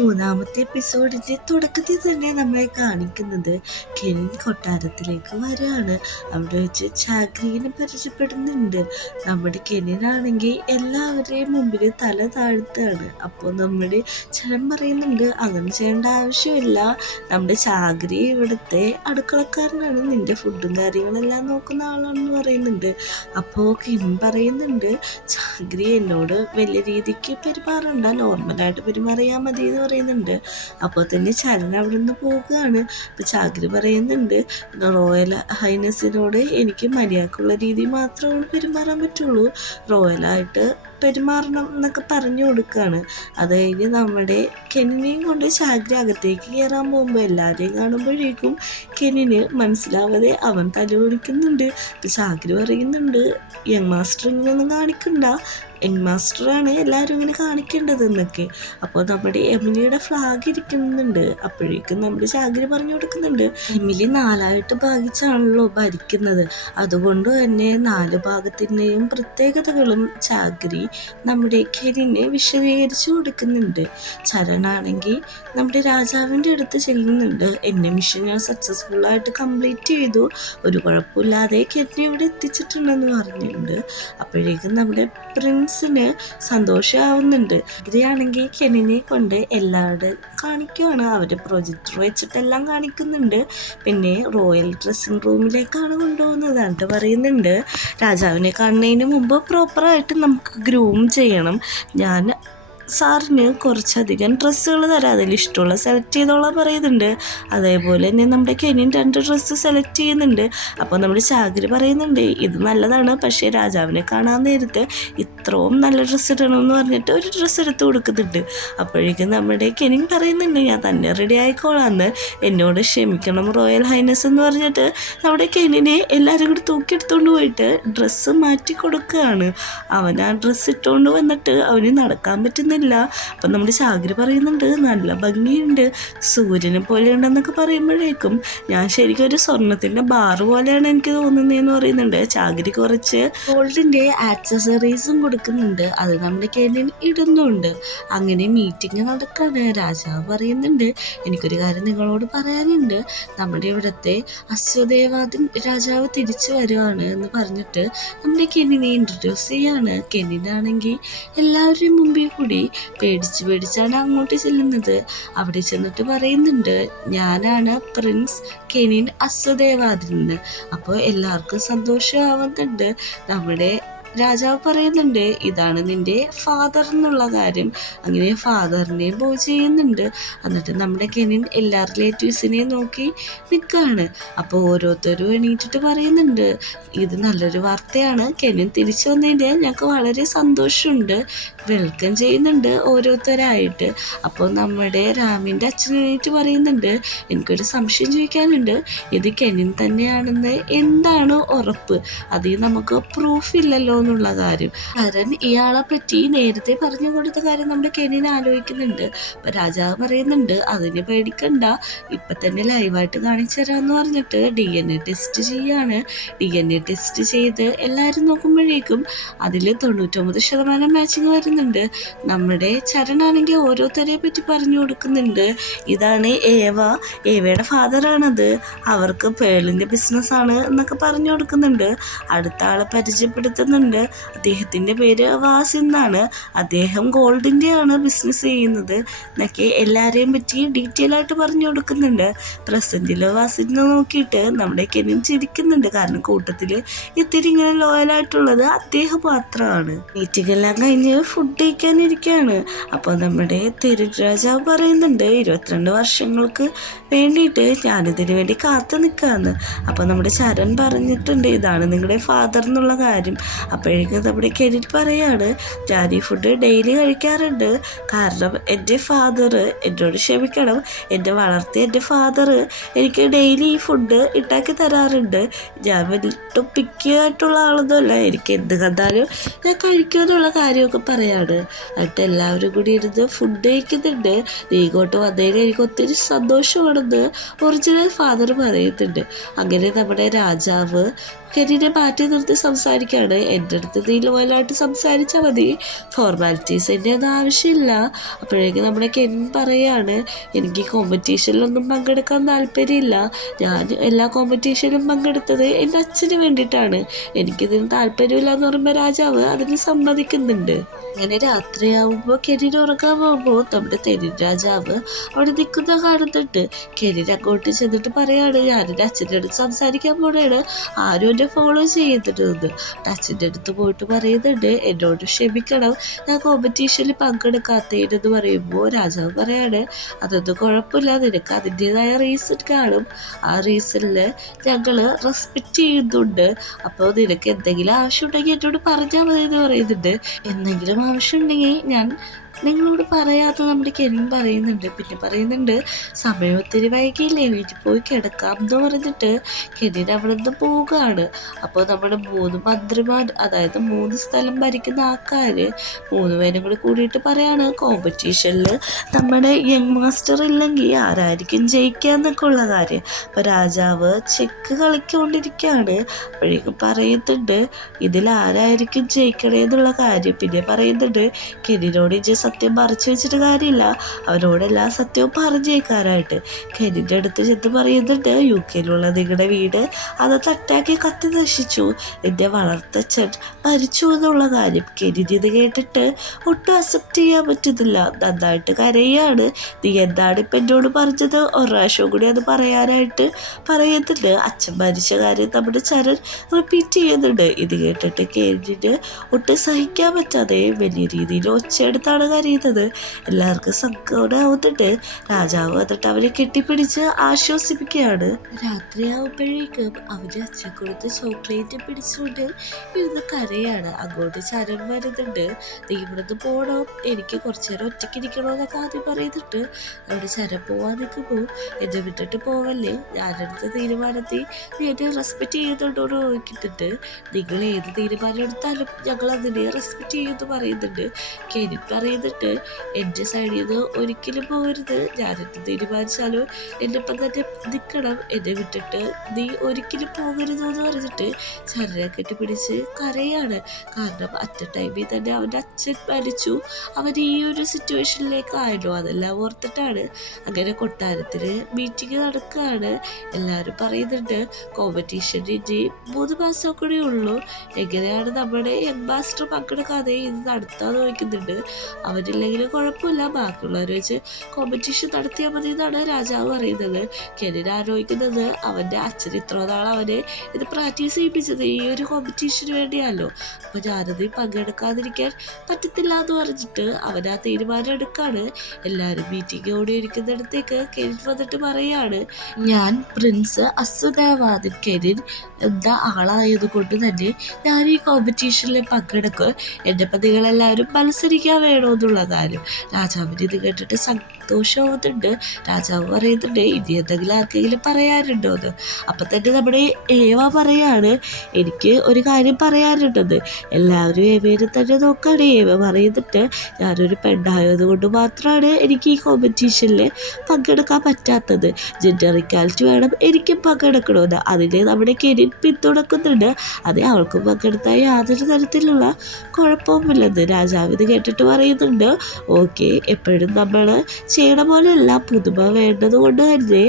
മൂന്നാമത്തെ എപ്പിസോഡിന്റെ തുടക്കത്തിൽ തന്നെ നമ്മളെ കാണിക്കുന്നത് കെനിൻ കൊട്ടാരത്തിലേക്ക് വരികയാണ്. അവിടെ വെച്ച് ചാക്രീനെ പരിചയപ്പെടുന്നുണ്ട്. നമ്മുടെ കെനിനാണെങ്കിൽ എല്ലാവരുടെയും മുമ്പിൽ തല താഴ്ത്താണ്. അപ്പോൾ നമ്മുടെ ചലൻ പറയുന്നുണ്ട്, അങ്ങനെ ചെയ്യേണ്ട ആവശ്യമില്ല, നമ്മുടെ ചാക്രി ഇവിടുത്തെ അടുക്കളക്കാരനാണ്, നിന്റെ ഫുഡും കാര്യങ്ങളെല്ലാം നോക്കുന്ന ആളാണെന്ന് പറയുന്നുണ്ട്. അപ്പോൾ കെനിൻ പറയുന്നുണ്ട്, ചാക്രി എന്നോട് വലിയ രീതിക്ക് പെരുമാറണ്ട, നോർമലായിട്ട് പെരുമാറിയാൽ മതി എന്ന് പറയുന്നുണ്ട്. അപ്പോൾ തന്നെ ചരൺ അവിടെ നിന്ന് പോവുകയാണ്. അപ്പോൾ ചാക്രി പറയുന്നുണ്ട്, റോയൽ ഹൈനസിനോട് എനിക്ക് മര്യാദക്കുള്ള രീതി മാത്രമേ പെരുമാറാൻ പറ്റുള്ളൂ, റോയലായിട്ട് പെരുമാറണം എന്നൊക്കെ പറഞ്ഞു കൊടുക്കുകയാണ്. അത് കഴിഞ്ഞ് നമ്മുടെ കെനിനെയും കൊണ്ട് ചാക്രി അകത്തേക്ക് കയറാൻ പോകുമ്പോൾ എല്ലാവരെയും കാണുമ്പോഴേക്കും കെനിന് മനസ്സിലാവാതെ അവൻ തലോടിക്കുന്നുണ്ട്. അപ്പോൾ ചാക്രി പറയുന്നുണ്ട്, യങ് മാസ്റ്റർ ഇങ്ങനെയൊന്നും കാണിക്കണ്ട, യങ് മാസ്റ്ററാണ് എല്ലാവരും ഇങ്ങനെ കാണിക്കേണ്ടത് എന്നൊക്കെ. അപ്പോൾ നമ്മുടെ എമിലിയുടെ ഫ്ലാഗ് ഇരിക്കുന്നുണ്ട്. അപ്പോഴേക്കും നമ്മുടെ ചാക്രി പറഞ്ഞു കൊടുക്കുന്നുണ്ട്, എമിലി 4ആയിട്ട് ഭാഗിച്ചാണല്ലോ ഭരിക്കുന്നത്, അതുകൊണ്ട് തന്നെ 4 ഭാഗത്തിൻ്റെയും പ്രത്യേകതകളും ചാക്രി നമ്മുടെ കെനിനെ വിശദീകരിച്ചു കൊടുക്കുന്നുണ്ട്. ചരണാണെങ്കിൽ നമ്മുടെ രാജാവിൻ്റെ അടുത്ത് ചെല്ലുന്നുണ്ട്, എൻ്റെ മിഷൻ ഞാൻ സക്സസ്ഫുള്ളായിട്ട് കംപ്ലീറ്റ് ചെയ്തു, ഒരു കുഴപ്പമില്ലാതെ കെനിനെ ഇവിടെ എത്തിച്ചിട്ടുണ്ടെന്ന് പറഞ്ഞിട്ടുണ്ട്. അപ്പോഴേക്കും നമ്മുടെ പ്രിൻസിന് സന്തോഷമാവുന്നുണ്ട്. ഇവരെയാണെങ്കിൽ കെനിനെ കൊണ്ട് എല്ലാവരും കാണിക്കുകയാണ്, അവർ പ്രൊജക്ടർ വെച്ചിട്ടെല്ലാം കാണിക്കുന്നുണ്ട്. പിന്നെ റോയൽ ഡ്രസ്സിംഗ് റൂമിലേക്കാണ് കൊണ്ടുപോകുന്നത്. എന്നിട്ട് പറയുന്നുണ്ട്, രാജാവിനെ കാണുന്നതിന് മുമ്പ് പ്രോപ്പറായിട്ട് നമുക്ക് ഗ്രൂം ചെയ്യണം, ഞാൻ സാറിന് കുറച്ചധികം ഡ്രസ്സുകൾ തരാം, അതിൽ ഇഷ്ടമുള്ള സെലക്ട് ചെയ്തോളാൻ പറയുന്നുണ്ട്. അതേപോലെ തന്നെ നമ്മുടെ കെനിൻ 2 ഡ്രസ്സ് സെലക്ട് ചെയ്യുന്നുണ്ട്. അപ്പോൾ നമ്മുടെ ചാക്രി പറയുന്നുണ്ട്, ഇത് നല്ലതാണ്, പക്ഷേ രാജാവിനെ കാണാൻ നേരത്ത് ഇത്രയും നല്ല ഡ്രസ്സ് ഇടണമെന്ന് പറഞ്ഞിട്ട് ഒരു ഡ്രസ്സ് എടുത്ത് കൊടുക്കുന്നുണ്ട്. അപ്പോഴേക്കും നമ്മുടെ കെനിൻ പറയുന്നുണ്ട്, ഞാൻ തന്നെ റെഡി ആയിക്കോളാന്ന്, എന്നോട് ക്ഷമിക്കണം റോയൽ ഹൈനസ് എന്ന് പറഞ്ഞിട്ട് നമ്മുടെ കെനിനെ എല്ലാവരും കൂടി തൂക്കിയെടുത്തുകൊണ്ട് പോയിട്ട് ഡ്രസ്സ് മാറ്റി കൊടുക്കുകയാണ്. അവൻ ആ ഡ്രസ്സ് ഇട്ടുകൊണ്ട് വന്നിട്ട് അവന് നടക്കാൻ പറ്റുന്ന. അപ്പം നമ്മുടെ ചാക്രി പറയുന്നുണ്ട്, നല്ല ഭംഗിയുണ്ട്, സൂര്യനെ പോലെ ഉണ്ടെന്നൊക്കെ പറയുമ്പോഴേക്കും ഞാൻ ശരിക്കും ഒരു സ്വർണത്തിൻ്റെ ബാറ് പോലെയാണ് എനിക്ക് തോന്നുന്നതെന്ന് പറയുന്നുണ്ട്. ചാക്രി കുറച്ച് ഗോൾഡിൻ്റെ ആക്സസറീസും കൊടുക്കുന്നുണ്ട്, അത് നമ്മുടെ കെനിൻ ഇടുന്നുണ്ട്. അങ്ങനെ മീറ്റിംഗ് നടക്കാണ്. രാജാവ് പറയുന്നുണ്ട്, എനിക്കൊരു കാര്യം നിങ്ങളോട് പറയാനുണ്ട്, നമ്മുടെ ഇവിടുത്തെ അശ്വദേവാദിൻ രാജാവ് തിരിച്ചു വരുവാണ് എന്ന് പറഞ്ഞിട്ട് നമ്മുടെ കെനിനെ ഇൻട്രൊഡ്യൂസ് ചെയ്യാണ്. കെനിനാണെങ്കിൽ എല്ലാവരുടെയും മുമ്പിൽ കൂടി പേടിച്ചാണ് അങ്ങോട്ട് ചെല്ലുന്നത്. അവിടെ ചെന്നിട്ട് പറയുന്നുണ്ട്, ഞാനാണ് പ്രിൻസ് കെനിൻ അശ്വദേവാദിൻ. അപ്പോൾ എല്ലാവർക്കും സന്തോഷമാവുന്നുണ്ട്. നമ്മുടെ രാജാവ് പറയുന്നുണ്ട്, ഇതാണ് നിൻ്റെ ഫാദർ എന്നുള്ള കാര്യം. അങ്ങനെ ഫാദറിനെ ബോ ചെയ്യുന്നുണ്ട്. എന്നിട്ട് നമ്മുടെ കെനിൻ എല്ലാ റിലേറ്റീവ്സിനെയും നോക്കി നിൽക്കുകയാണ്. അപ്പോൾ ഓരോരുത്തരും എണീറ്റിട്ട് പറയുന്നുണ്ട്, ഇത് നല്ലൊരു വാർത്തയാണ്, കെനിൻ തിരിച്ചു വന്നതിൻ്റെ ഞങ്ങൾക്ക് വളരെ സന്തോഷമുണ്ട്, വെൽക്കം ചെയ്യുന്നുണ്ട് ഓരോരുത്തരായിട്ട്. അപ്പോൾ നമ്മുടെ രാമിൻ്റെ അച്ഛൻ എണീറ്റ് പറയുന്നുണ്ട്, എനിക്കൊരു സംശയം ചോദിക്കാനുണ്ട്, ഇത് കെനിൻ തന്നെയാണെന്ന് എന്താണ് ഉറപ്പ്? അതിൽ നമുക്ക് പ്രൂഫ് ഇല്ലല്ലോ എന്നുള്ള കാര്യം. കാരണം ഇയാളെ പറ്റി നേരത്തെ പറഞ്ഞു കൊടുത്ത കാര്യം നമ്മുടെ കെനിൻ ആലോചിക്കുന്നുണ്ട്. അപ്പൊ രാജാവ് പറയുന്നുണ്ട്, അതിന് പേടിക്കണ്ട, ഇപ്പൊ തന്നെ ലൈവായിട്ട് കാണിച്ചു തരാമെന്ന് പറഞ്ഞിട്ട് DNA ടെസ്റ്റ് ചെയ്യാണ്. DNA ടെസ്റ്റ് ചെയ്ത് എല്ലാവരും നോക്കുമ്പോഴേക്കും അതിൽ 99% മാച്ചിങ് വരുന്നുണ്ട്. നമ്മുടെ ചരണാണെങ്കിൽ ഓരോരുത്തരെ പറ്റി പറഞ്ഞു കൊടുക്കുന്നുണ്ട്, ഇതാണ് ഏവയുടെ ഫാദറാണത്, അവർക്ക് പേളിൻ്റെ ബിസിനസ്സാണ് എന്നൊക്കെ പറഞ്ഞു കൊടുക്കുന്നുണ്ട്. അടുത്ത ആളെ പരിചയപ്പെടുത്തുന്നുണ്ട്, അദ്ദേഹത്തിൻ്റെ പേര് വാസ് എന്നാണ്, അദ്ദേഹം ഗോൾഡിൻ്റെയാണ് ബിസിനസ് ചെയ്യുന്നത് എന്നൊക്കെ എല്ലാവരെയും പറ്റി ഡീറ്റെയിൽ ആയിട്ട് പറഞ്ഞു കൊടുക്കുന്നുണ്ട്. പ്രസൻറ്റിൽ വാസിനെ നോക്കിയിട്ട് നമ്മുടെ കെനിൻ ചിരിക്കുന്നുണ്ട്, കാരണം കൂട്ടത്തിൽ ഇത്തിരി ഇങ്ങനെ ലോയലായിട്ടുള്ളത് അദ്ദേഹം മാത്രമാണ്. മീറ്റിംഗ് എല്ലാം കഴിഞ്ഞ് ഫുഡ് കഴിക്കാനിരിക്കുകയാണ്. അപ്പോൾ നമ്മുടെ തിരുരാജാവ് പറയുന്നുണ്ട്, 22 വർഷങ്ങൾക്ക് വേണ്ടിയിട്ട് ഞാനിതിനു വേണ്ടി കാത്തു നിൽക്കാമെന്ന്. അപ്പോൾ നമ്മുടെ ചരൺ പറഞ്ഞിട്ടുണ്ട്, ഇതാണ് നിങ്ങളുടെ ഫാദർ എന്നുള്ള കാര്യം. അപ്പോഴേക്കും നമ്മുടെ കെനിൻ പറയാണ്, ഞാൻ ഈ ഫുഡ് ഡെയിലി കഴിക്കാറുണ്ട്, കാരണം എൻ്റെ ഫാദർ എന്നോട് ക്ഷമിക്കണം, എന്നെ വളർത്തിയ എൻ്റെ ഫാദർ എനിക്ക് ഡെയിലി ഈ ഫുഡ് ഉണ്ടാക്കി തരാറുണ്ട്, ഞാൻ വലിയ പിക്കിയായിട്ടുള്ള ആളൊന്നുമല്ല, എനിക്ക് എന്ത് കണ്ടാലും ഞാൻ കഴിക്കുമെന്നുള്ള കാര്യമൊക്കെ പറയാണ്. എന്നിട്ട് എല്ലാവരും കൂടി ഇരുന്ന് ഫുഡ് കഴിക്കുന്നുണ്ട്. നീ ഇങ്ങോട്ട് വന്നതിന് എനിക്ക് ഒത്തിരി സന്തോഷമാണെന്ന് ഒറിജിനൽ ഫാദർ പറയുന്നുണ്ട്. അങ്ങനെ നമ്മുടെ രാജാവ് കെനിനെ മാറ്റി നിർത്തി സംസാരിക്കുകയാണ്. എൻ്റെ അടുത്ത് നീ ലോയലായിട്ട് സംസാരിച്ചാൽ മതി, ഫോർമാലിറ്റീസിൻ്റെ ഒന്നും ആവശ്യമില്ല. അപ്പോഴേക്കും നമ്മുടെ കെനിൻ പറയാണ്, എനിക്ക് കോമ്പറ്റീഷനിലൊന്നും പങ്കെടുക്കാൻ താല്പര്യമില്ല. ഞാൻ എല്ലാ കോമ്പറ്റീഷനിലും പങ്കെടുത്തത് എൻ്റെ അച്ഛന് വേണ്ടിയിട്ടാണ്. എനിക്കിതിന് താല്പര്യമില്ല എന്ന് പറയുമ്പോൾ രാജാവ് അതിന് സമ്മതിക്കുന്നുണ്ട്. അങ്ങനെ രാത്രിയാവുമ്പോൾ കെനിൻ ഉറങ്ങാൻ പോകുമ്പോൾ നമ്മുടെ തെനിൻ രാജാവ് അവിടെ നിൽക്കുന്ന കാണുന്നുണ്ട്. കെനിൻ അങ്ങോട്ട് ചെന്നിട്ട് പറയാണ്, ഞാനെൻ്റെ അച്ഛൻ്റെ അടുത്ത് സംസാരിക്കാൻ പോണേണ്, ആരും എന്നെ ഫോളോ ചെയ്യുന്നുണ്ടെന്ന്. അച്ഛൻ്റെ അടുത്ത് പോയിട്ട് പറയുന്നുണ്ട്, എന്നോട് ക്ഷമിക്കണം, ഞാൻ കോമ്പറ്റീഷനിൽ പങ്കെടുക്കാത്തതെന്ന് പറയുമ്പോൾ രാജാവ് പറയാണ്, അതൊന്നും കുഴപ്പമില്ല, നിനക്ക് അതിൻ്റെതായ റീസൺ കാണും, ആ റീസണിൽ ഞങ്ങൾ റെസ്പെക്റ്റ് ചെയ്യുന്നുണ്ട്. അപ്പോൾ നിനക്ക് എന്തെങ്കിലും ആവശ്യമുണ്ടെങ്കിൽ എന്നോട് പറഞ്ഞാൽ മതി എന്ന് പറയുന്നുണ്ട്. എന്തെങ്കിലും ആവശ്യമുണ്ടെങ്കിൽ ഞാൻ നിങ്ങളോട് പറയാത്ത നമ്മുടെ കെനിൻ പറയുന്നുണ്ട്. പിന്നെ പറയുന്നുണ്ട്, സമയം ഒത്തിരി വൈകിയില്ലേ, വീട്ടിൽ പോയി കിടക്കാം എന്ന് പറഞ്ഞിട്ട് കെനിൻ അവിടെ നിന്ന് പോവുകയാണ്. അപ്പോൾ നമ്മുടെ 3 മന്ത്രിമാർ, അതായത് 3 സ്ഥലം ഭരിക്കുന്ന ആൾക്കാർ 3 പേരും കൂടി കൂടിയിട്ട് പറയാണ്, കോമ്പറ്റീഷനിൽ നമ്മുടെ യങ് മാസ്റ്റർ ഇല്ലെങ്കിൽ ആരായിരിക്കും ജയിക്കുക എന്നൊക്കെ ഉള്ള കാര്യം. അപ്പോൾ രാജാവ് ചെക്ക് കളിക്കൊണ്ടിരിക്കുകയാണ്. അപ്പോഴേക്കും പറയുന്നുണ്ട്, ഇതിൽ ആരായിരിക്കും ജയിക്കണേ എന്നുള്ള കാര്യം. പിന്നെ പറയുന്നുണ്ട്, കെനിനോട് സത്യം മറച്ചു വെച്ചിട്ട് കാര്യമില്ല, അവരോടെല്ലാം സത്യവും പറഞ്ഞേക്കാനായിട്ട്. കെനിൻ്റെ അടുത്ത് ചെന്ന് പറയുന്നുണ്ട്, UK നിങ്ങളുടെ വീട് അതൊക്കെ അറ്റാക്കി കത്തി നശിച്ചു, എൻ്റെ വളർത്തച്ഛൻ മരിച്ചു എന്നുള്ള കാര്യം. കെനിൻ ഇത് കേട്ടിട്ട് ഒട്ടും അക്സെപ്റ്റ് ചെയ്യാൻ പറ്റുന്നില്ല, നന്നായിട്ട് കരയാണ്. നീ എന്താണ് ഇപ്പം എന്നോട് പറഞ്ഞത്, ഒരു പ്രാവശ്യം കൂടി അത് പറയാനായിട്ട് പറയുന്നുണ്ട്. അച്ഛൻ മരിച്ച കാര്യം നമ്മുടെ ചരൺ റിപ്പീറ്റ് ചെയ്യുന്നുണ്ട്. ഇത് കേട്ടിട്ട് കെനിന് ഒട്ടും സഹിക്കാൻ പറ്റാതെ വലിയ രീതിയിൽ ഒച്ചയെടുത്താണ് കരയുന്നത്. എല്ലാവർക്കും സങ്കടമാവുന്നുണ്ട്. രാജാവ് വന്നിട്ട് അവരെ കെട്ടിപ്പിടിച്ച് ആശ്വസിപ്പിക്കുകയാണ്. രാത്രിയാവുമ്പോഴേക്കും അവര് അച്ഛൻ കൊടുത്ത് ചോക്ലേറ്റ് പിടിച്ചുകൊണ്ട് ഇരുന്ന് കരയാണ്. അങ്ങോട്ട് ചരൺ വരുന്നുണ്ട്. നീ ഇവിടുന്ന് പോകണം, എനിക്ക് കുറച്ചു നേരം ഒറ്റയ്ക്ക് ഇരിക്കണമെന്നൊക്കെ ആദ്യം പറയുന്നുണ്ട്. അവിടെ ചരൺ പോവാൻ നിൽക്കുമ്പോൾ, എന്നെ വിട്ടിട്ട് പോവല്ലേ, ഞാനെടുത്ത തീരുമാനത്തിൽ നീ എന്നെ റെസ്പെക്റ്റ് ചെയ്യുന്നുണ്ടോ എന്ന് ചോദിക്കുന്നുണ്ട്. നിങ്ങൾ ഏത് തീരുമാനം എടുത്താലും ഞങ്ങൾ അതിനെ റെസ്പെക്റ്റ് ചെയ്യുമെന്ന് പറയുന്നുണ്ട്. കെനിൻ പറയുന്നുണ്ട്, എൻ്റെ സൈഡിൽ നിന്ന് ഒരിക്കലും പോകരുത്, ഞാനെന്ത് തീരുമാനിച്ചാലും എൻ്റെ ഒപ്പം തന്നെ നിൽക്കണം, എന്നെ വിട്ടിട്ട് നീ ഒരിക്കലും പോകരുത് എന്ന് പറഞ്ഞിട്ട് ചരനെ കെട്ടിപ്പിടിച്ച് കരയാണ്. കാരണം അറ്റ ടൈമിൽ തന്നെ അവൻ്റെ അച്ഛൻ മരിച്ചു, അവൻ ഈ ഒരു സിറ്റുവേഷനിലേക്കായല്ലോ, അതെല്ലാം ഓർത്തിട്ടാണ്. അങ്ങനെ കൊട്ടാരത്തിൽ മീറ്റിംഗ് നടക്കുകയാണ്. എല്ലാവരും പറയുന്നുണ്ട്, കോമ്പറ്റീഷന് ഇനി 3 മാസം കൂടെ ഉള്ളൂ, എങ്ങനെയാണ് നമ്മുടെ യങ് മാസ്റ്റർ പങ്കെടുക്കാതെ ഇത് നടത്താന്ന് ചോദിക്കുന്നുണ്ട്. അവരില്ലെങ്കിലും കുഴപ്പമില്ല, ബാക്കിയുള്ളവർ വെച്ച് കോമ്പറ്റീഷൻ നടത്തിയാൽ മതി എന്നാണ് രാജാവ് പറയുന്നത്. കെനിൻ ആലോചിക്കുന്നത്, അവൻ്റെ അച്ഛൻ ഇത്ര നാൾ അവനെ ഇത് പ്രാക്ടീസ് ചെയ്യിപ്പിച്ചത് ഈ ഒരു കോമ്പറ്റീഷന് വേണ്ടിയാണല്ലോ, അപ്പോൾ ഞാനത് പങ്കെടുക്കാതിരിക്കാൻ പറ്റത്തില്ല എന്ന് പറഞ്ഞിട്ട് അവൻ ആ തീരുമാനം എടുക്കാണ്. എല്ലാവരും മീറ്റിംഗ് ഓടി ഇരിക്കുന്നിടത്തേക്ക് കെനിൻ വന്നിട്ട് പറയാണ്, ഞാൻ പ്രിൻസ് അസുദേവാദിൻ കെനിൻ എന്താ ആളായത് കൊണ്ട് തന്നെ ഞാൻ ഈ കോമ്പറ്റീഷനിൽ പങ്കെടുക്കും, എൻ്റെ പതികളെല്ലാവരും മത്സരിക്കാൻ വേണമെന്നുള്ള കാര്യം. രാജാവിന് ഇത് കേട്ടിട്ട് സന്തോഷമാവുന്നുണ്ട്. രാജാവ് പറയുന്നുണ്ട്, ഇനി എന്തെങ്കിലും ആർക്കെങ്കിലും പറയാനുണ്ടോ എന്ന്. അപ്പം തന്നെ നമ്മുടെ ഏവ പറയാണ്, എനിക്ക് ഒരു കാര്യം പറയാനുണ്ടെന്ന്. എല്ലാവരും ഏവേനെ തന്നെ നോക്കുകയാണ്. ഏവ പറയുന്നുണ്ട്, ഞാനൊരു പെണ്ണായത് കൊണ്ട് മാത്രമാണ് എനിക്ക് ഈ കോമ്പറ്റീഷനിൽ പങ്കെടുക്കാൻ പറ്റാത്തത്, ജെൻഡർ ഇക്വാലിറ്റി വേണം എനിക്കും പങ്കെടുക്കണമെന്ന്. അതിനെ നമ്മുടെ കെനിൻ പിന്തുണക്കുന്നുണ്ട്. അത് അവൾക്കും പങ്കെടുത്താൽ യാതൊരു തരത്തിലുള്ള കുഴപ്പവുമില്ലെന്ന്. രാജാവ് ഇത് കേട്ടിട്ട് പറയുന്നുണ്ട്, ഓക്കെ, എപ്പോഴും നമ്മൾ ചെയ്യണ പോലെയല്ല, പുതുമ വേണ്ടത് കൊണ്ട് തന്നെ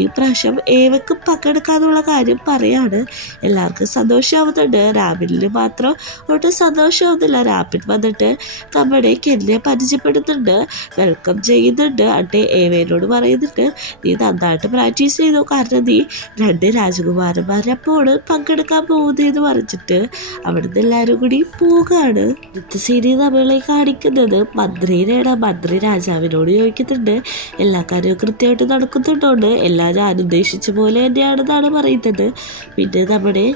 ഈ പ്രാവശ്യം ഏവയ്ക്കും പങ്കെടുക്കാനുള്ള കാര്യം പറയാണ്. എല്ലാവർക്കും സന്തോഷമാവുന്നുണ്ട്. റാബിന് മാത്രം ഒട്ടും സന്തോഷമാവുന്നില്ല. റാബിൻ വന്നിട്ട് നമ്മുടെ കെന്നെ പരിചയപ്പെടുന്നുണ്ട്, വെൽക്കം ചെയ്യുന്നുണ്ട്. അട്ടെ ഏവേനോട് പറയുന്നുണ്ട്, നീ നന്നായിട്ട് പ്രാക്ടീസ് ചെയ്തു, കാരണം നീ 2 രാജകുമാരന്മാരപ്പോൾ പങ്കെടുക്കാൻ പോകുന്നതെന്ന് പറഞ്ഞിട്ട് അവിടുന്ന് എല്ലാവരും കൂടി പോവുകയാണ്. അടുത്ത സീനിൽ നമ്മളെ കാണിക്കുന്നത് മന്ത്രിനെയാണ്. മന്ത്രി രാജാവിനോട് ചോദിക്കുന്നുണ്ട്, എല്ലാ കാര്യവും കൃത്യമായിട്ട് നടക്കുന്നുണ്ടോണ്ട്. എല്ലാം ഞാൻ ഉദ്ദേശിച്ച പോലെ തന്നെയാണെന്നാണ് പറയുന്നത്. പിന്നെ നമ്മുടെ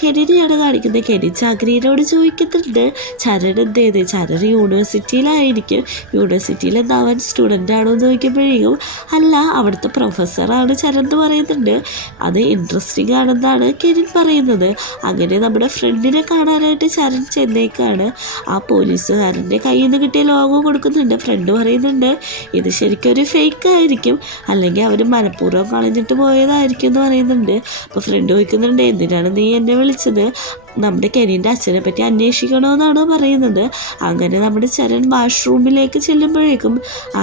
കെനിനെയാണ് കാണിക്കുന്നത്. കെനിൻ ചാക്രിനോട് ചോദിക്കുന്നുണ്ട്, ചരൺ എന്തേത്, ചരൺ യൂണിവേഴ്സിറ്റിയിലായിരിക്കും, യൂണിവേഴ്സിറ്റിയിൽ എന്താ അവൻ സ്റ്റുഡൻ്റ് ആണോ എന്ന് ചോദിക്കുമ്പോഴേക്കും അല്ല, അവിടുത്തെ പ്രൊഫസറാണ് ചരൺ എന്ന് പറയുന്നുണ്ട്. അത് ഇൻട്രസ്റ്റിംഗ് ആണെന്നാണ് കെനിൻ പറയുന്നത്. അങ്ങനെ നമ്മുടെ ഫ്രണ്ടിനെ കാണാനായിട്ട് ചരൺ ചെന്നൈക്കാണ്. ആ പോലീസുകാരൻ്റെ കയ്യിൽ നിന്ന് കിട്ടിയ ലോഗോ കൊടുക്കുന്നുണ്ട്. ഫ്രണ്ട് പറയുന്നുണ്ട്, ഇത് ശരിക്കും ഒരു ഫേക്ക് ആയിരിക്കും, അല്ലെങ്കിൽ അവർ മനഃപൂർവ്വം കളഞ്ഞിട്ട് പോയതായിരിക്കും എന്ന് പറയുന്നുണ്ട്. അപ്പോൾ ഫ്രണ്ട് ചോദിക്കുന്നുണ്ട്, എന്തിനാണ് നീ എന്നെ വിളിച്ചത് നമ്മുടെ കെനിൻ്റെ അച്ഛനെ പറ്റി അന്വേഷിക്കണമെന്നാണ് പറയുന്നത്. അങ്ങനെ നമ്മുടെ ചരൺ വാഷ്റൂമിലേക്ക് ചെല്ലുമ്പോഴേക്കും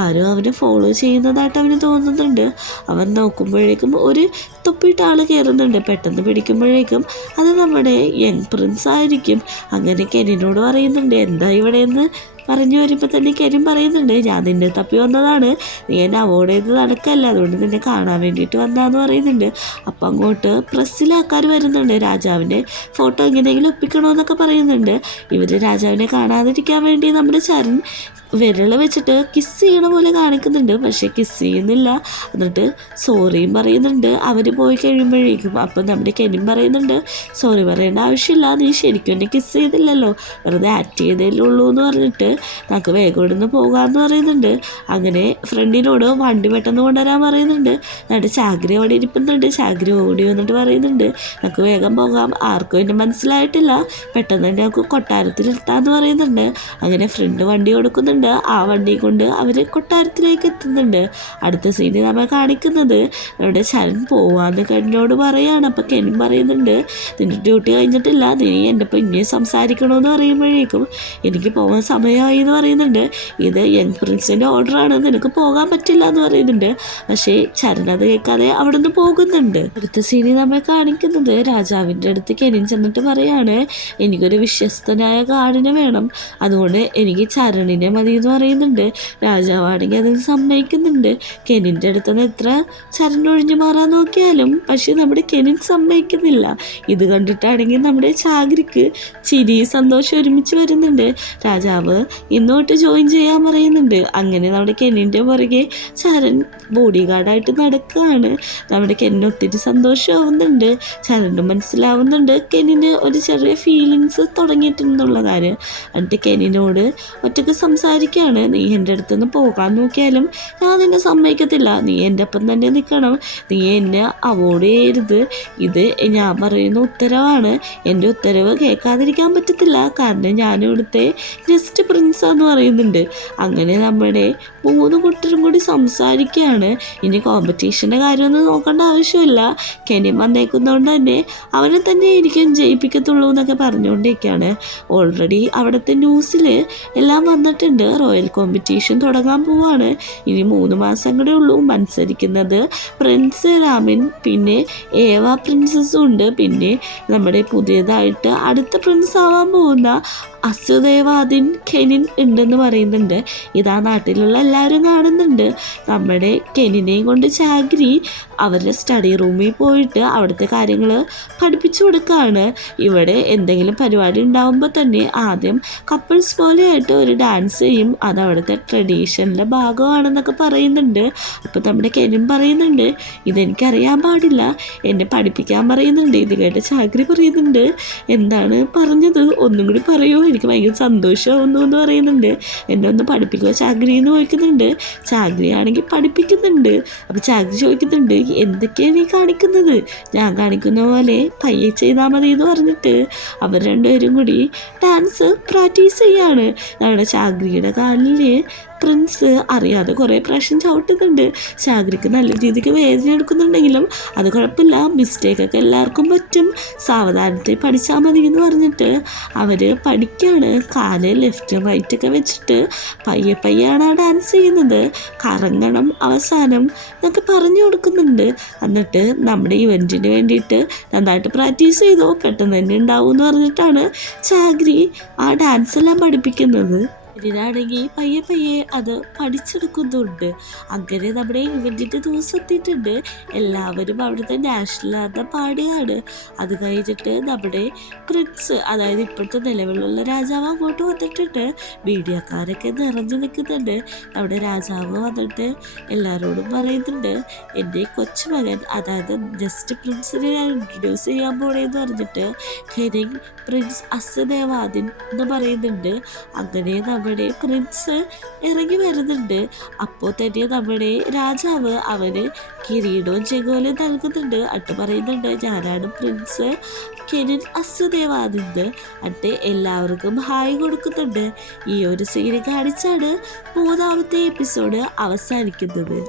ആരോ അവനെ ഫോളോ ചെയ്യുന്നതായിട്ട് അവന് തോന്നുന്നുണ്ട്. അവൻ നോക്കുമ്പോഴേക്കും ഒരു തൊപ്പിയിട്ട ആൾ കയറുന്നുണ്ട്. പെട്ടെന്ന് പിടിക്കുമ്പോഴേക്കും അത് നമ്മുടെ യങ് പ്രിൻസ് ആയിരിക്കും. അങ്ങനെ കെനിനോട് പറയുന്നുണ്ട് എന്താ ഇവിടെയെന്ന് പറഞ്ഞു വരുമ്പോൾ തന്നെ കെനിൻ പറയുന്നുണ്ട് ഞാൻ നിന്നെ തപ്പി വന്നതാണ്, നീ എന്നെ അവോയ്ഡ് ചെയ്ത് നടക്കല്ല, അതുകൊണ്ട് നിന്നെ കാണാൻ വേണ്ടിയിട്ട് വന്നാന്ന് പറയുന്നുണ്ട്. അപ്പം അങ്ങോട്ട് പ്രസ്സിൽ ആൾക്കാർ വരുന്നുണ്ട്. രാജാവിൻ്റെ ഫോട്ടോ എങ്ങനെയെങ്കിലും ഒപ്പിക്കണമെന്നൊക്കെ പറയുന്നുണ്ട്. ഇവർ രാജാവിനെ കാണാതിരിക്കാൻ വേണ്ടി നമ്മുടെ ചരൺ വിരൽ വെച്ചിട്ട് കിസ് ചെയ്യണ പോലെ കാണിക്കുന്നുണ്ട്. പക്ഷേ കിസ് ചെയ്യുന്നില്ല. എന്നിട്ട് സോറിയും പറയുന്നുണ്ട് അവർ പോയി കഴിയുമ്പോഴേക്കും. അപ്പം നമ്മുടെ കെനിൻ പറയുന്നുണ്ട് സോറി പറയേണ്ട ആവശ്യമില്ല, നീ ശരിക്കും എന്നെ കിസ് ചെയ്തില്ലല്ലോ, വെറുതെ ആക്ട് ചെയ്തേലുള്ളൂ എന്ന് പറഞ്ഞിട്ട് നമുക്ക് വേഗം ഇവിടുന്ന് പോകാമെന്ന് പറയുന്നുണ്ട്. അങ്ങനെ ഫ്രണ്ടിനോട് വണ്ടി പെട്ടെന്ന് കൊണ്ടുവരാൻ പറയുന്നുണ്ട്. എന്നിട്ട് ചാഗ്രി അവിടെ ഇരിക്കുന്നുണ്ട്. ചാഗ്രി ഓടി വന്നിട്ട് പറയുന്നുണ്ട് നമുക്ക് വേഗം പോകാം, ആർക്കും എന്നെ മനസ്സിലായിട്ടില്ല, പെട്ടെന്ന് തന്നെ നമുക്ക് കൊട്ടാരത്തിൽ എത്താമെന്ന് പറയുന്നുണ്ട്. അങ്ങനെ ഫ്രണ്ട് വണ്ടി കൊടുക്കുന്നുണ്ട്. ആ വണ്ടി കൊണ്ട് അവർ കൊട്ടാരത്തിലേക്ക് എത്തുന്നുണ്ട്. അടുത്ത സീനിൽ നമ്മൾ കാണിക്കുന്നത് നമ്മുടെ ചരൺ പോവാന്ന് കെനിനോട് പറയാണ്. അപ്പോൾ കെനിൻ പറയുന്നുണ്ട് നിന്റെ ഡ്യൂട്ടി കഴിഞ്ഞിട്ടില്ല, നീ എൻ്റെ ഒപ്പം ഇനിയും സംസാരിക്കണമെന്ന് പറയുമ്പോഴേക്കും എനിക്ക് പോകാൻ സമയമായി എന്ന് പറയുന്നുണ്ട്. ഇത് യങ് പ്രിൻസിൻ്റെ ഓർഡറാണ്, നിനക്ക് പോകാൻ പറ്റില്ല എന്ന് പറയുന്നുണ്ട്. പക്ഷേ ചരൺ അത് കേൾക്കാതെ അവിടെ നിന്ന് പോകുന്നുണ്ട്. അടുത്ത സീനിൽ നമ്മൾ കാണിക്കുന്നത് രാജാവിൻ്റെ അടുത്ത് കെനിൻ ചെന്നിട്ട് പറയാണ് എനിക്കൊരു വിശ്വസ്തനായ ഗാർഡിനെ വേണം, അതുകൊണ്ട് എനിക്ക് ചരണിനെ മതി എന്ന് പറയുന്നുണ്ട്. രാജാവാണെങ്കിൽ അതിന് സമ്മതിക്കുന്നുണ്ട്. കെനിൻ്റെ അടുത്ത് നിന്ന് എത്ര ചരൺ ഒഴിഞ്ഞു മാറാൻ നോക്കിയാലും പക്ഷെ നമ്മുടെ കെനിൻ സമ്മതിക്കുന്നില്ല. ഇത് കണ്ടിട്ടാണെങ്കിൽ നമ്മുടെ ചാഗ്രിക്ക് ചിരി സന്തോഷം ഒരുമിച്ച് വരുന്നുണ്ട്. രാജാവ് ഇന്നോട്ട് ജോയിൻ ചെയ്യാൻ പറയുന്നുണ്ട്. അങ്ങനെ നമ്മുടെ കെനിൻ്റെ പുറകെ ചരൺ ബോഡി ഗാർഡായിട്ട് നടക്കുകയാണ്. നമ്മുടെ കെനിന് ഒത്തിരി സന്തോഷമാവുന്നുണ്ട്. ചരണ് മനസ്സിലാവുന്നുണ്ട് കെനിന് ഒരു ചെറിയ ഫീലിങ്സ് തുടങ്ങിയിട്ടുണ്ടെന്നുള്ള കാര്യം. എന്നിട്ട് കെനിനോട് ഒറ്റയ്ക്ക് സംസാരിക്കുകയാണ്. നീ എൻ്റെ അടുത്തുനിന്ന് പോകാൻ നോക്കിയാലും ഞാൻ നിന്നെ സമ്മതിക്കത്തില്ല, നീ എൻ്റെ ഒപ്പം തന്നെ നിൽക്കണം, നീ എന്നെ അവോയ്ഡ് ചെയ്യരുത്, ഇത് ഞാൻ പറയുന്ന ഉത്തരവാണ്, എൻ്റെ ഉത്തരവ് കേൾക്കാതിരിക്കാൻ പറ്റത്തില്ല, കാരണം ഞാൻ ഇവിടുത്തെ ജസ്റ്റ് പ്രിൻസാന്ന് പറയുന്നുണ്ട്. അങ്ങനെ നമ്മുടെ 3 കൂട്ടരും കൂടി സംസാരിക്കുകയാണ്. ഇനി കോമ്പറ്റീഷൻ്റെ കാര്യമൊന്നും നോക്കേണ്ട ആവശ്യമില്ല, കെനിൻ വന്നേക്കുന്നതുകൊണ്ട് തന്നെ അവനെ തന്നെ എനിക്കും ജയിപ്പിക്കത്തുള്ളൂ എന്നൊക്കെ പറഞ്ഞുകൊണ്ടിരിക്കുകയാണ്. ഓൾറെഡി അവിടുത്തെ ന്യൂസിൽ എല്ലാം വന്നിട്ടുണ്ട്, റോയൽ കോമ്പറ്റീഷൻ തുടങ്ങാൻ പോവാണ്. ഇനി 3 മാസം കൂടെ ഉള്ളൂ. മത്സരിക്കുന്നത് പ്രിൻസ് രാമൻ, പിന്നെ ഏവ പ്രിൻസസും ഉണ്ട്, പിന്നെ നമ്മുടെ പുതിയതായിട്ട് അടുത്ത പ്രിൻസ് ആവാൻ പോകുന്ന അസുദേവാദിൻ കെനിൻ ഉണ്ടെന്ന് പറയുന്നുണ്ട്. ഇതാ നാട്ടിലുള്ള എല്ലാവരും കാണുന്നുണ്ട്. നമ്മുടെ കെനിനെയും കൊണ്ട് ചാഗ്രി അവരുടെ സ്റ്റഡി റൂമിൽ പോയിട്ട് അവിടുത്തെ കാര്യങ്ങൾ പഠിപ്പിച്ചു കൊടുക്കുകയാണ്. ഇവിടെ എന്തെങ്കിലും പരിപാടി ഉണ്ടാകുമ്പോൾ തന്നെ ആദ്യം കപ്പിൾസ് പോലെയായിട്ട് ഒരു ഡാൻസ് ചെയ്യും, അത് അവിടുത്തെ ട്രഡീഷനിലെ ഭാഗമാണെന്നൊക്കെ പറയുന്നുണ്ട്. അപ്പോൾ നമ്മുടെ കെനിൻ പറയുന്നുണ്ട് ഇതെനിക്കറിയാൻ പാടില്ല, എന്നെ പഠിപ്പിക്കാൻ പറയുന്നുണ്ട്. ഇത് കേട്ട് ചാഗ്രി പറയുന്നുണ്ട് എന്താണ് പറഞ്ഞത്, ഒന്നും കൂടി പറയൂ, എനിക്ക് ഭയങ്കര സന്തോഷമാവുന്നു എന്ന് പറയുന്നുണ്ട്. എന്നെ ഒന്ന് പഠിപ്പിക്കുക ചാഗ്രി എന്ന് ചോദിക്കുന്നുണ്ട്. ചാഗ്രി ആണെങ്കിൽ പഠിപ്പിക്കുന്നുണ്ട്. അപ്പോൾ ചാഗ്രി ചോദിക്കുന്നുണ്ട് എന്തൊക്കെയാണ് ഈ കാണിക്കുന്നത്, ഞാൻ കാണിക്കുന്ന പോലെ പയ്യെ ചെയ്താൽ മതി എന്ന് പറഞ്ഞിട്ട് അവർ രണ്ടുപേരും കൂടി ഡാൻസ് പ്രാക്ടീസ് ചെയ്യാണ്. ഞങ്ങളുടെ ചാഗ്രിയുടെ കാലിൽ പ്രിൻസ് അറിയാതെ കുറേ പ്രാവശ്യം ചവിട്ടുന്നുണ്ട്. ചാഗ്രിക്ക് നല്ല രീതിക്ക് വേദന എടുക്കുന്നുണ്ടെങ്കിലും അത് കുഴപ്പമില്ല, മിസ്റ്റേക്കൊക്കെ എല്ലാവർക്കും പറ്റും, സാവധാനത്തിൽ പഠിച്ചാൽ മതി എന്ന് പറഞ്ഞിട്ട് അവർ പഠിക്കുകയാണ്. കാല് ലെഫ്റ്റും റൈറ്റൊക്കെ വെച്ചിട്ട് പയ്യെ പയ്യാണ് ആ ഡാൻസ് ചെയ്യുന്നത്, കറങ്ങണം അവസാനം എന്നൊക്കെ പറഞ്ഞു കൊടുക്കുന്നുണ്ട്. എന്നിട്ട് നമ്മുടെ ഇവൻറ്റിന് വേണ്ടിയിട്ട് നന്നായിട്ട് പ്രാക്ടീസ് ചെയ്തോ, പെട്ടെന്ന് തന്നെ ഉണ്ടാവും എന്ന് പറഞ്ഞിട്ടാണ് ചാഗ്രി ആ ഡാൻസ് എല്ലാം പഠിപ്പിക്കുന്നത്. ഇതിനാണെങ്കിൽ പയ്യെ പയ്യെ അത് പഠിച്ചെടുക്കുന്നുണ്ട്. അങ്ങനെ നമ്മുടെ ഇവൻറ്റിൻ്റെ ദിവസം എത്തിയിട്ടുണ്ട്. എല്ലാവരും അവിടുത്തെ നാഷണൽ ആന്തം പാടുകയാണ്. അത് കഴിഞ്ഞിട്ട് നമ്മുടെ പ്രിൻസ്, അതായത് ഇപ്പോഴത്തെ നിലവിലുള്ള രാജാവ് അങ്ങോട്ട് വന്നിട്ടുണ്ട്. മീഡിയക്കാരൊക്കെ നിറഞ്ഞു നിൽക്കുന്നുണ്ട്. നമ്മുടെ രാജാവ് വന്നിട്ട് എല്ലാവരോടും പറയുന്നുണ്ട് എൻ്റെ കൊച്ചുമകൻ, അതായത് ജസ്റ്റ് പ്രിൻസിനെ ഞാൻ ഇൻട്രൊഡ്യൂസ് ചെയ്യാൻ പോണേന്ന് പറഞ്ഞിട്ട് കെനിൻ പ്രിൻസ് അസുദേവാദിൻ എന്ന് പറയുന്നുണ്ട്. അങ്ങനെ നമ്മുടെ പ്രിൻസ് ഇറങ്ങി വരുന്നുണ്ട്. അപ്പോൾ തന്നെ നമ്മുടെ രാജാവ് അവന് കിരീടവും ചെങ്കോലും നൽകുന്നുണ്ട്. അട്ട് പറയുന്നുണ്ട് ഞാനാണ് പ്രിൻസ് കെനിൻ അസുദേവാദിന്ന്. അട്ട് എല്ലാവർക്കും ഹായ് കൊടുക്കുന്നുണ്ട്. ഈ ഒരു സീന് കാണിച്ചാണ് 3ാമത്തെ എപ്പിസോഡ് അവസാനിക്കുന്നത്.